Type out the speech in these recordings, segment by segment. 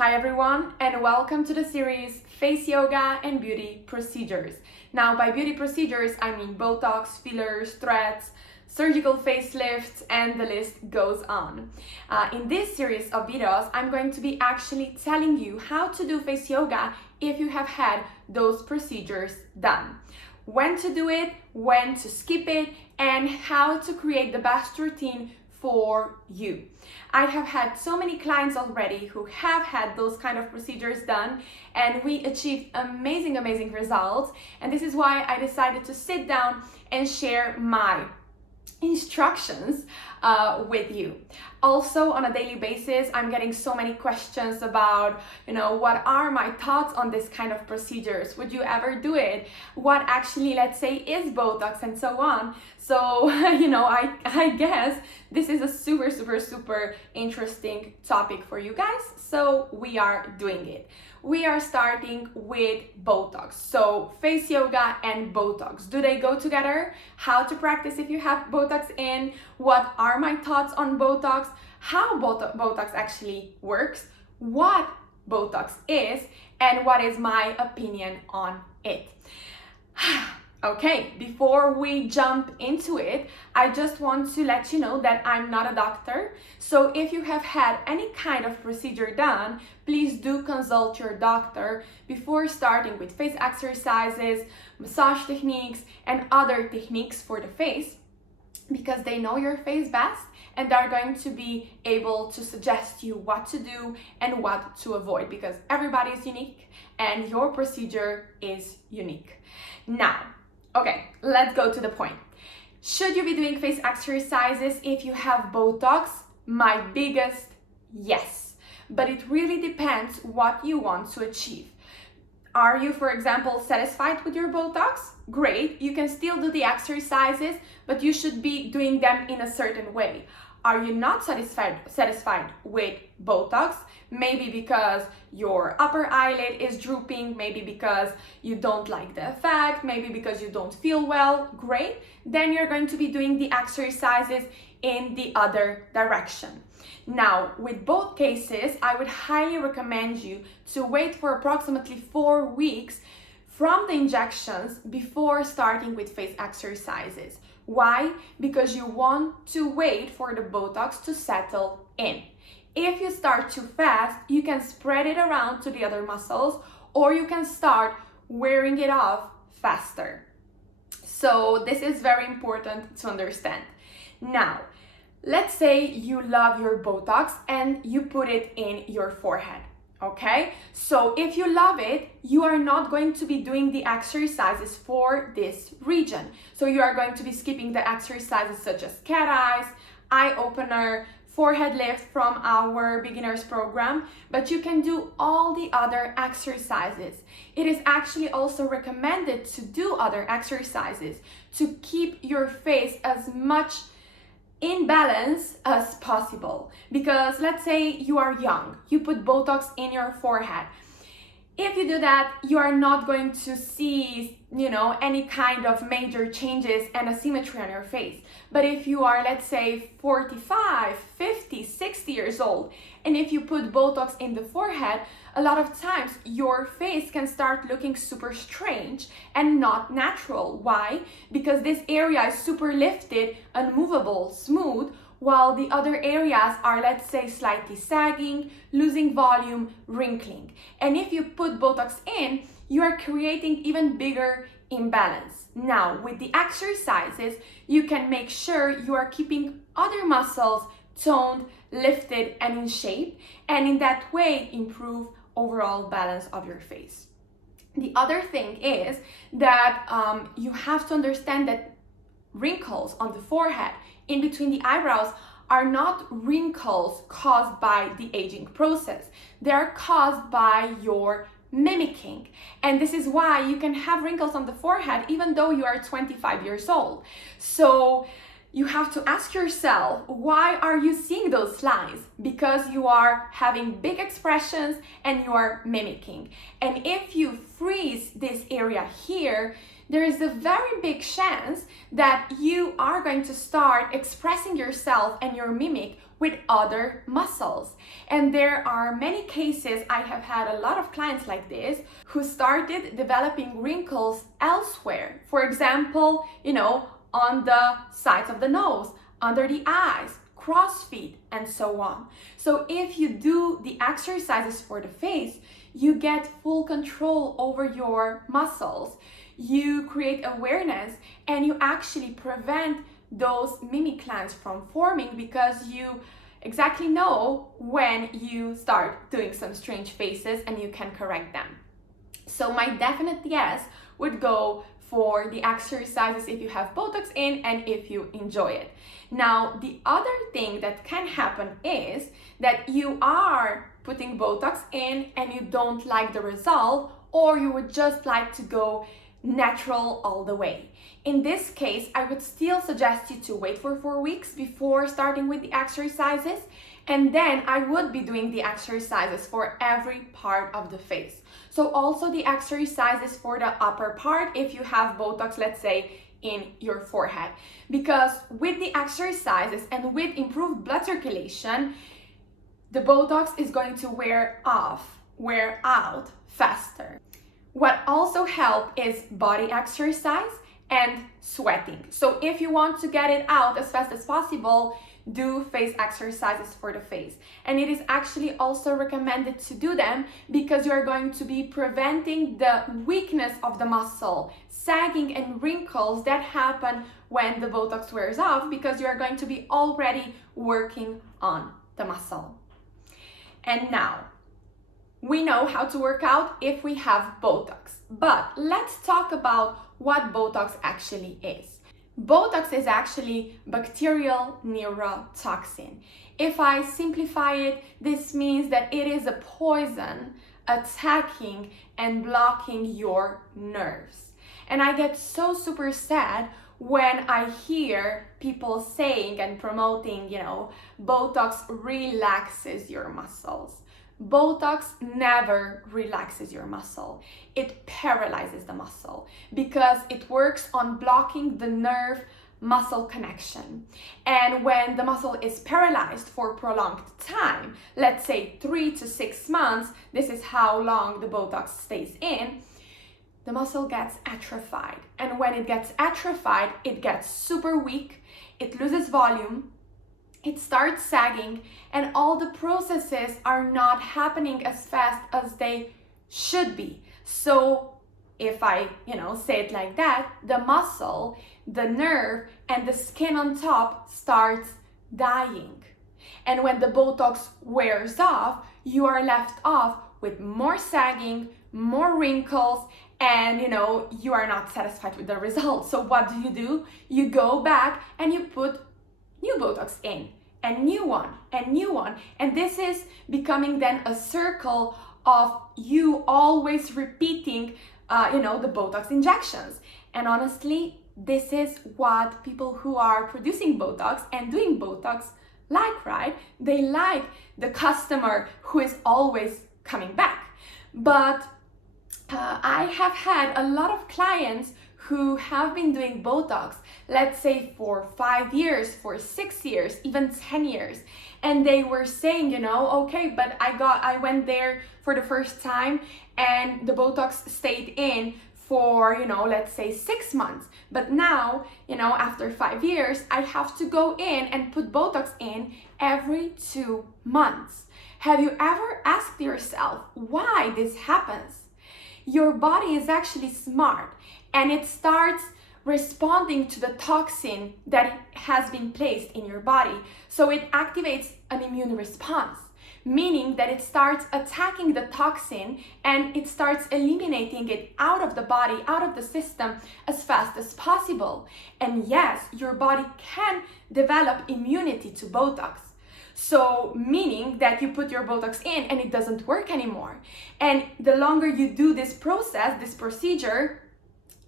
Hi everyone, and welcome to the series Face Yoga and Beauty Procedures. Now by beauty procedures, I mean Botox, fillers, threads, surgical facelifts, and the list goes on. In this series of videos, I'm going to be actually telling you how to do face yoga if you have had those procedures done. When to do it, when to skip it, and how to create the best routine for you. I have had so many clients already who have had those kind of procedures done, and we achieved amazing results. And this is why I decided to sit down and share my instructions with you. Also, on a daily basis, I'm getting so many questions about, what are my thoughts on this kind of procedures? Would you ever do it? What actually, let's say, is Botox and so on. So, I guess this is a super interesting topic for you guys. So we are doing it. We are starting with Botox. So face yoga and Botox, do they go together? How to practice if you have Botox in? What are my thoughts on Botox? How Botox actually works? What Botox is? And what is my opinion on it? Okay, before we jump into it, I just want to let you know that I'm not a doctor. So if you have had any kind of procedure done, please do consult your doctor before starting with face exercises, massage techniques, and other techniques for the face, because they know your face best and they're going to be able to suggest you what to do and what to avoid, because everybody is unique and your procedure is unique. Now, okay, let's go to the point. Should you be doing face exercises if you have Botox? My biggest yes, but it really depends what you want to achieve. Are you, for example, satisfied with your Botox? Great, you can still do the exercises, but you should be doing them in a certain way. Are you not satisfied with Botox? Maybe because your upper eyelid is drooping, maybe because you don't like the effect, maybe because you don't feel well. Great, then you're going to be doing the exercises in the other direction. Now, with both cases, I would highly recommend you to wait for approximately 4 weeks from the injections before starting with face exercises. Why? Because you want to wait for the Botox to settle in. If you start too fast, you can spread it around to the other muscles, or you can start wearing it off faster. So this is very important to understand. Now, let's say you love your Botox and you put it in your forehead. Okay, so if you love it, you are not going to be doing the exercises for this region. So you are going to be skipping the exercises such as cat eyes, eye opener, forehead lift from our beginners program, but you can do all the other exercises. It is actually also recommended to do other exercises to keep your face as much in balance as possible. Because let's say you are young, you put Botox in your forehead. If you do that, you are not going to see, any kind of major changes and asymmetry on your face. But if you are, let's say, 45, 50, 60 years old, and if you put Botox in the forehead, a lot of times your face can start looking super strange and not natural. Why? Because this area is super lifted, unmovable, smooth, while the other areas are, let's say, slightly sagging, losing volume, wrinkling. And if you put Botox in, you are creating even bigger imbalance. Now, with the exercises, you can make sure you are keeping other muscles toned, lifted, and in shape, and in that way improve overall balance of your face. The other thing is that you have to understand that wrinkles on the forehead, in between the eyebrows, are not wrinkles caused by the aging process. They are caused by your mimicking. And this is why you can have wrinkles on the forehead even though you are 25 years old. So you have to ask yourself, why are you seeing those lines? Because you are having big expressions and you are mimicking. And if you freeze this area here, there is a very big chance that you are going to start expressing yourself and your mimic with other muscles. And there are many cases, I have had a lot of clients like this, who started developing wrinkles elsewhere. For example, on the sides of the nose, under the eyes, crossfeet, and so on. So if you do the exercises for the face, you get full control over your muscles. You create awareness and you actually prevent those mimic glands from forming, because you exactly know when you start doing some strange faces and you can correct them. So my definite yes would go for the exercises if you have Botox in and if you enjoy it. Now, the other thing that can happen is that you are putting Botox in and you don't like the result, or you would just like to go natural all the way. In this case, I would still suggest you to wait for 4 weeks before starting with the exercises, and then I would be doing the exercises for every part of the face. So also the exercises for the upper part if you have Botox, let's say, in your forehead. Because with the exercises and with improved blood circulation, the Botox is going to wear out faster. What also helps is body exercise and sweating. So if you want to get it out as fast as possible, do face exercises for the face. And it is actually also recommended to do them because you are going to be preventing the weakness of the muscle, sagging and wrinkles that happen when the Botox wears off, because you are going to be already working on the muscle. And now, we know how to work out if we have Botox, but let's talk about what Botox actually is. Botox is actually bacterial neurotoxin. If I simplify it, this means that it is a poison attacking and blocking your nerves. And I get so super sad when I hear people saying and promoting, Botox relaxes your muscles. Botox never relaxes your muscle. It paralyzes the muscle because it works on blocking the nerve muscle connection. And when the muscle is paralyzed for prolonged time, let's say 3 to 6 months, this is how long the Botox stays in, the muscle gets atrophied. And when it gets atrophied, it gets super weak, it loses volume, it starts sagging, and all the processes are not happening as fast as they should be. So if I, say it like that, the muscle, the nerve, and the skin on top starts dying. And when the Botox wears off, you are left off with more sagging, more wrinkles, and you are not satisfied with the results. So what do? You go back and you put new Botox in, and new one, and new one. And this is becoming then a circle of you always repeating, the Botox injections. And honestly, this is what people who are producing Botox and doing Botox like, right? They like the customer who is always coming back. But I have had a lot of clients who have been doing Botox, let's say for 5 years, for 6 years, even 10 years. And they were saying, okay, but I went there for the first time and the Botox stayed in for, let's say 6 months. But now, after 5 years, I have to go in and put Botox in every 2 months. Have you ever asked yourself why this happens? Your body is actually smart and it starts responding to the toxin that has been placed in your body. So it activates an immune response, meaning that it starts attacking the toxin and it starts eliminating it out of the body, out of the system as fast as possible. And yes, your body can develop immunity to Botox. So meaning that you put your Botox in and it doesn't work anymore. And the longer you do this process, this procedure,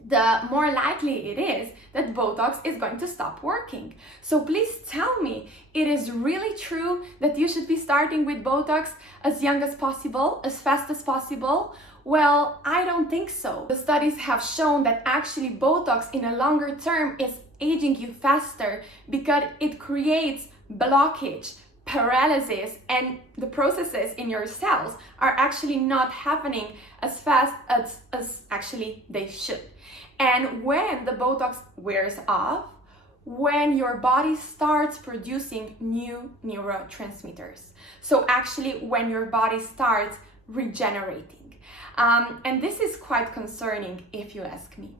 the more likely it is that Botox is going to stop working. So please tell me, it is really true that you should be starting with Botox as young as possible, as fast as possible? Well, I don't think so. The studies have shown that actually Botox in a longer term is aging you faster because it creates blockage, paralysis and the processes in your cells are actually not happening as fast as actually they should. And when the Botox wears off, when your body starts producing new neurotransmitters. So actually when your body starts regenerating. And this is quite concerning if you ask me.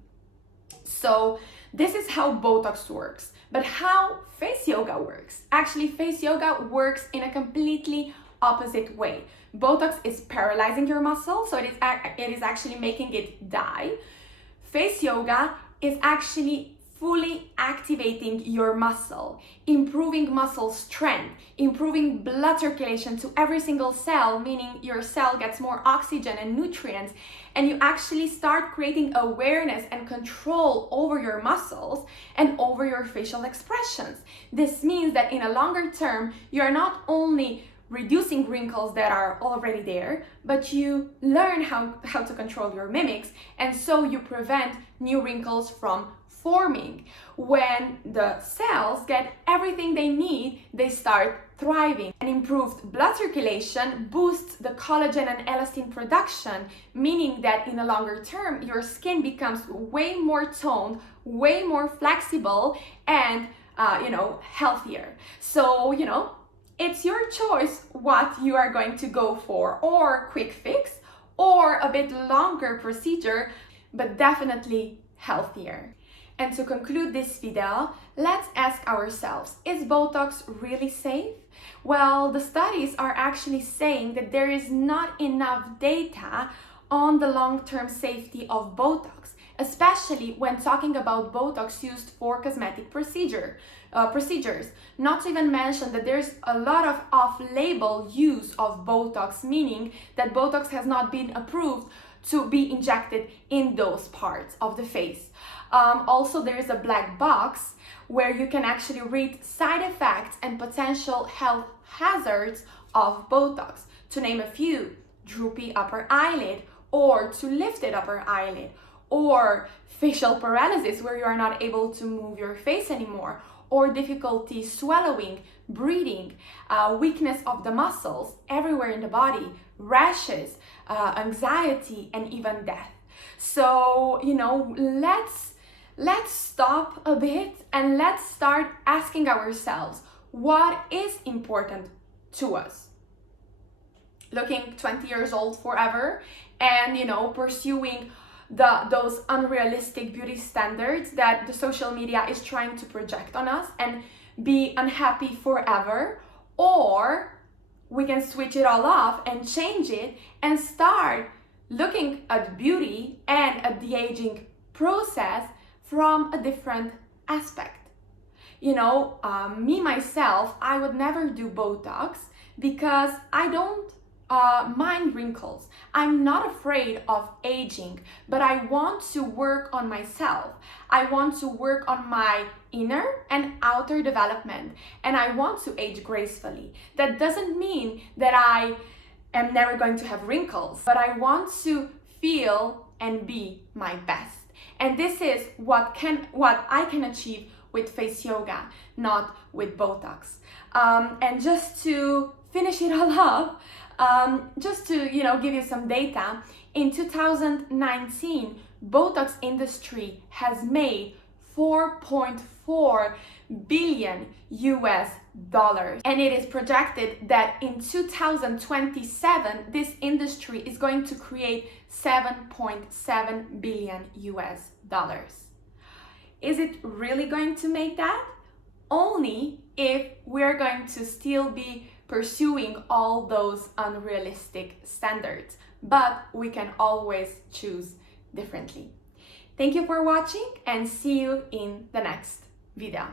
So this is how Botox works. But how face yoga works? Actually, face yoga works in a completely opposite way. Botox is paralyzing your muscle, so it is actually making it die. Face yoga is actually fully activating your muscle, improving muscle strength, improving blood circulation to every single cell, meaning your cell gets more oxygen and nutrients, and you actually start creating awareness and control over your muscles and over your facial expressions. This means that in a longer term, you're not only reducing wrinkles that are already there, but you learn how to control your mimics, and so you prevent new wrinkles from forming. When the cells get everything they need, they start thriving. An improved blood circulation boosts the collagen and elastin production, meaning that in the longer term, your skin becomes way more toned, way more flexible, and healthier. So, it's your choice what you are going to go for, or quick fix, or a bit longer procedure, but definitely healthier. And to conclude this video, let's ask ourselves, is Botox really safe? Well, the studies are actually saying that there is not enough data on the long-term safety of Botox, especially when talking about Botox used for cosmetic procedures. Not to even mention that there's a lot of off-label use of Botox, meaning that Botox has not been approved to be injected in those parts of the face. Also, there is a black box where you can actually read side effects and potential health hazards of Botox. To name a few, droopy upper eyelid, or to lifted upper eyelid, or facial paralysis where you are not able to move your face anymore, or difficulty swallowing, breathing, weakness of the muscles everywhere in the body, rashes, anxiety, and even death. So, let's stop a bit and let's start asking ourselves, what is important to us? Looking 20 years old forever and, pursuing those unrealistic beauty standards that the social media is trying to project on us and be unhappy forever? Or we can switch it all off and change it and start looking at beauty and at the aging process from a different aspect. Me myself, I would never do Botox because I don't mind wrinkles. I'm not afraid of aging, but I want to work on myself. I want to work on my inner and outer development, and I want to age gracefully. That doesn't mean that I am never going to have wrinkles, but I want to feel and be my best. And this is what I can achieve with face yoga, not with Botox. And just to finish it all up, just to give you some data, in 2019, Botox industry has made $4.4 billion and it is projected that in 2027 this industry is going to create $7.7 billion. Is it really going to make that? Only if we're going to still be pursuing all those unrealistic standards, but we can always choose differently. Thank you for watching and see you in the next video.